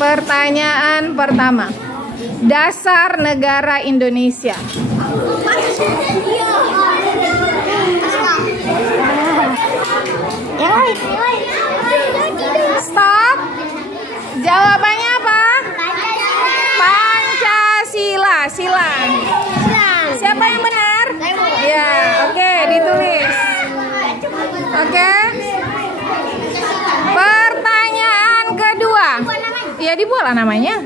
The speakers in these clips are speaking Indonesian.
Pertanyaan pertama. Dasar negara Indonesia. Stop. Jawabannya apa? Pancasila. Sila. Siapa yang benar? Ya, oke, ditulis. Oke. Pertanyaan kedua. Ya, dibuat lah namanya.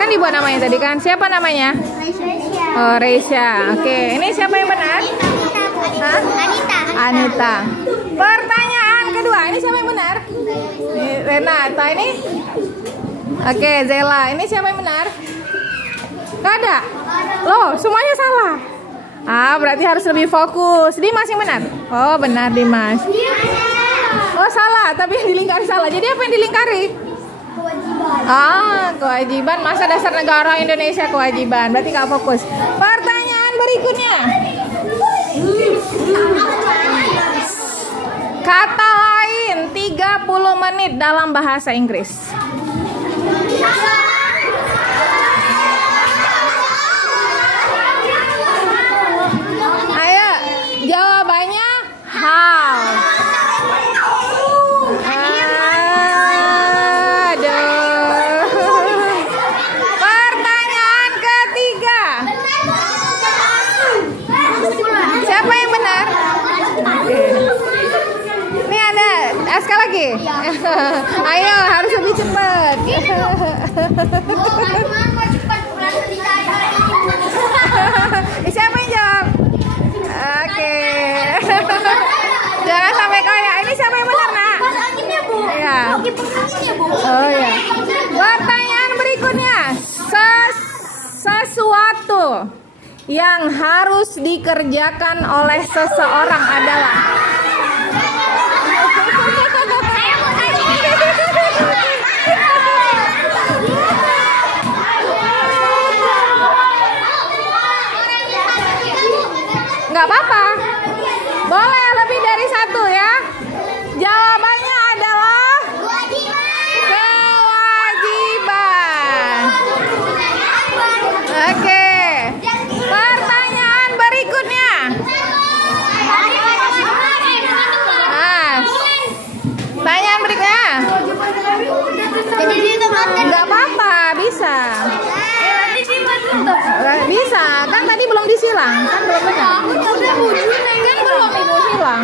Kan dibuat namanya tadi kan. Siapa namanya? Oh, Reisha. Oke, ini siapa yang benar? Hah? Anita. Pertanyaan kedua. Ini siapa yang benar? Renata. Ini? Oke, Zela. Ini siapa yang benar? Gak ada. Loh, semuanya salah. Ah, berarti harus lebih fokus. Dimas yang benar? Oh, benar Dimas. Oh, salah. Tapi yang dilingkari salah. Jadi apa yang dilingkari? Kewajiban. Masa dasar negara Indonesia kewajiban. Berarti gak fokus. Pertanyaan berikutnya. Kata lain 30 menit dalam bahasa Inggris. Ayo, jawabannya how. Pertanyaan ketiga. Siapa yang benar? Ini ada Aska lagi. Ayo, harus lebih cepat. Siapa yang jawab? Oke. Jangan sampai kayak ini siapa yang benar, Nak? Iya. Oh ya. Pertanyaan berikutnya. Sesuatu yang harus dikerjakan oleh seseorang adalah. Nggak apa-apa. Boleh lebih dari satu ya. Jawabannya adalah kewajiban. Oke. Pertanyaan berikutnya. Pertanyaan berikutnya. Nggak apa-apa, bisa. Bisa, kan tadi belum disilang, kan belum benar. Kan belum ibu silang.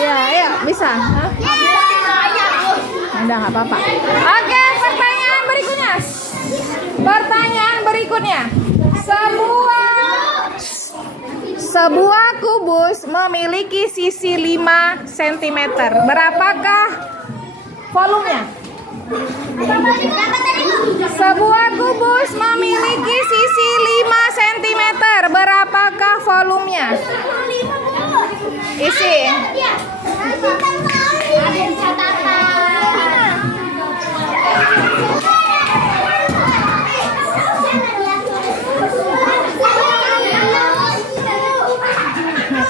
Ya, ayo, bisa. Udah nggak apa-apa. Oke, pertanyaan berikutnya. Pertanyaan berikutnya. Sebuah kubus memiliki sisi 5 cm. Berapakah volumenya? Sebuah kubus memiliki sisi 5 cm. Berapakah volumenya? Isi.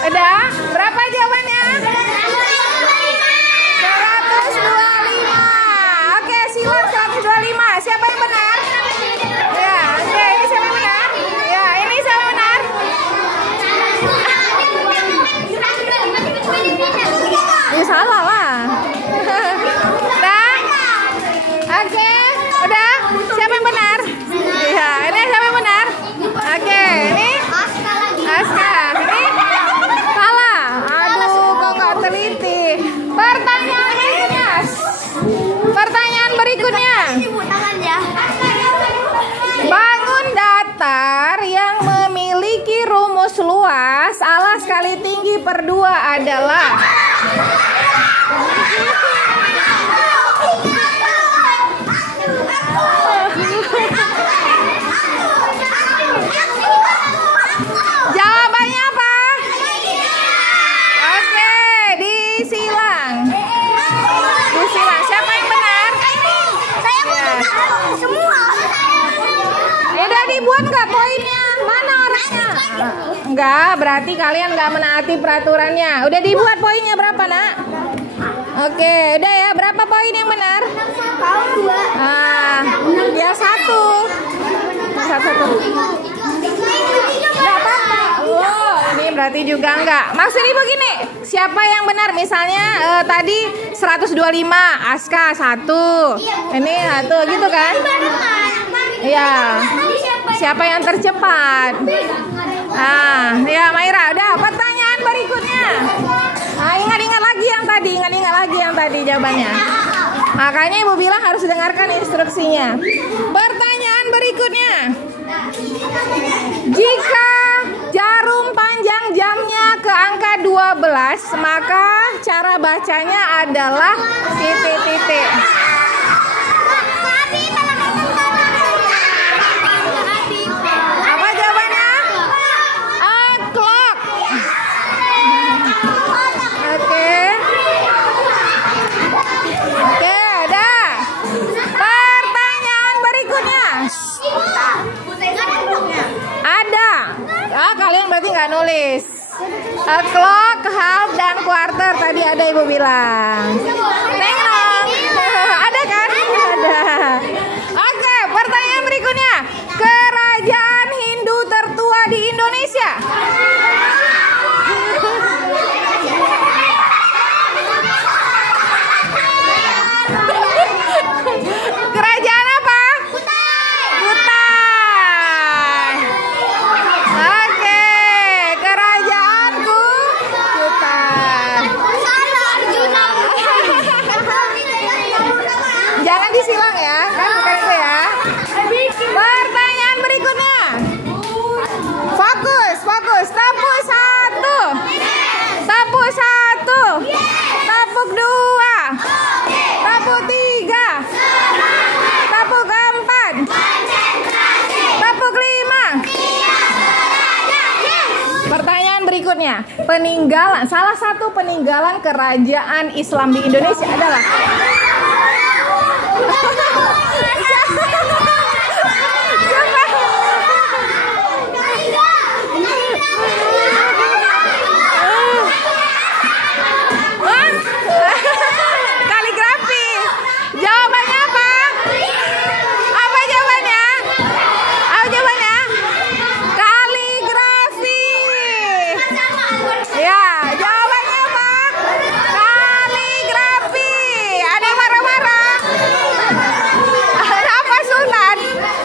Udah? Berapa jawabannya? 125. Oke, silang 125. Siapa yang benar? Ya, oke, ini siapa yang benar? Ya, ini siapa yang benar? Ya salah lah. Udah? Oke, udah? Siapa yang benar? Ya, ini siapa yang benar? Oke, ini Aska. Ini salah. Aduh, kok nggak teliti. Pertanyaan berikutnya. Pertanyaan berikutnya. Bangun datar yang memiliki rumus luas alas kali tinggi per 2 adalah. Jawabannya apa? Oke, disilang. Disilang. Siapa yang benar? Saya mau semua. Udah dibuat nggak poinnya? Mana orangnya? Enggak, berarti kalian nggak menaati peraturannya. Udah dibuat poinnya berapa, Nak? Oke, udah ya. Berapa poin yang benar? berarti juga enggak. Maksudnya begini, siapa yang benar? Misalnya tadi 125, Aska 1, ini 1 gitu kan? Iya. Siapa yang tercepat? Ya Maira, udah pertanyaan berikutnya. Ingat-ingat lagi yang tadi jawabannya. Makanya Ibu bilang harus dengarkan instruksinya. Pertanyaan berikutnya. Jika jarum panjang jamnya ke angka 12, maka cara bacanya adalah titik-titik. Apa jawabannya? Clock. Oke, ada. Pertanyaan berikutnya. Ada. Kalian berarti nggak nulis. Clock, half, dan quarter tadi ada Ibu bilang. Tengok. Ada kan? Ada. Oke, pertanyaan berikutnya. Kerajaan Hindu tertua di Indonesia. Kerajaan apa? Kutai. Oke, kerajaan Kutai. Jangan disilang ya, kan bukan itu ya. Pertanyaan berikutnya. Fokus. Tepuk 1. Tepuk 1. Tepuk 2. Tepuk 3. Tepuk 4. Tepuk 5. Pertanyaan berikutnya. Salah satu peninggalan kerajaan Islam di Indonesia adalah kaligrafi. Jawabannya apa? Apa jawabannya? Kaligrafi. Ya, jawabannya apa? Kaligrafi. Ada yang marah-marah? Kenapa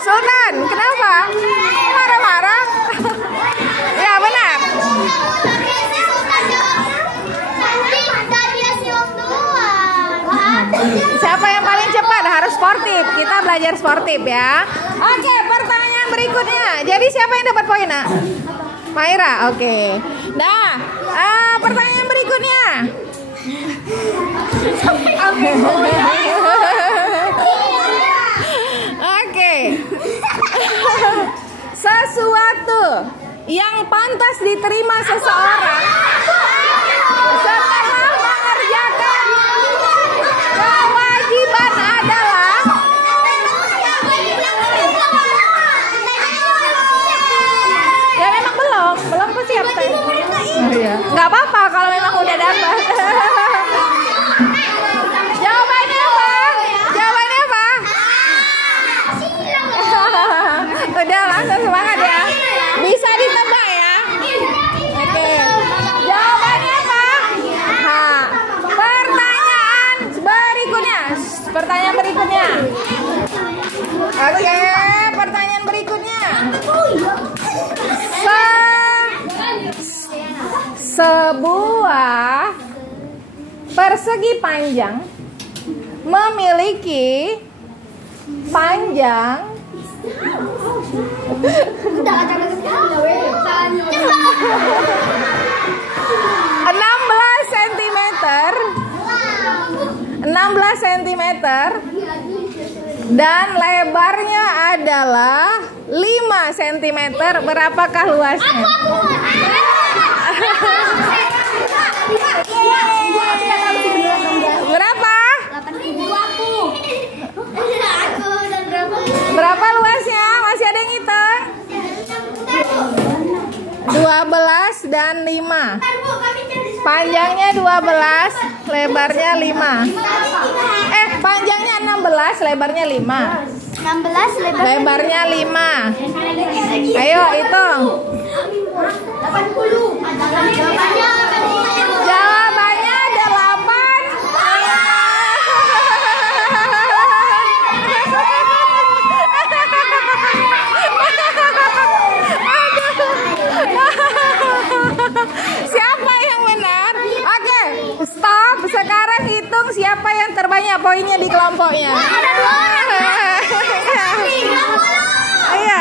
Sultan? Kenapa? Marah-marah? Ya, benar. Siapa yang paling cepat? Harus sportif. Kita belajar sportif ya. Oke, pertanyaan berikutnya. Jadi siapa yang dapat poin, Nak? Maira, oke. Nah, pertanyaan berikutnya. Oke. Sesuatu yang pantas diterima seseorang setelah mengerjakan kewajiban adalah ya memang belum persiapkan. Nggak apa-apa kalau memang udah dapat. Jawabannya apa? Udah langsung semangat ya. Bisa ditebak ya. Oke. Jawabannya apa? Pertanyaan berikutnya. Oke, pertanyaan berikutnya. Sebuah persegi panjang memiliki panjang 16 cm dan lebarnya adalah 5 cm. Berapakah luasnya? Berapa? Berapa luasnya? Masih ada yang hitung? 12 dan 5. Panjangnya 12, lebarnya 5. Panjangnya 16, lebarnya 5. 16, lebarnya 5. Ayo hitung. 80. Jawabannya 8. Siapa yang benar? Oke, stop. Sekarang hitung siapa yang terbanyak poinnya di kelompoknya. Ada 2 orang. Iya.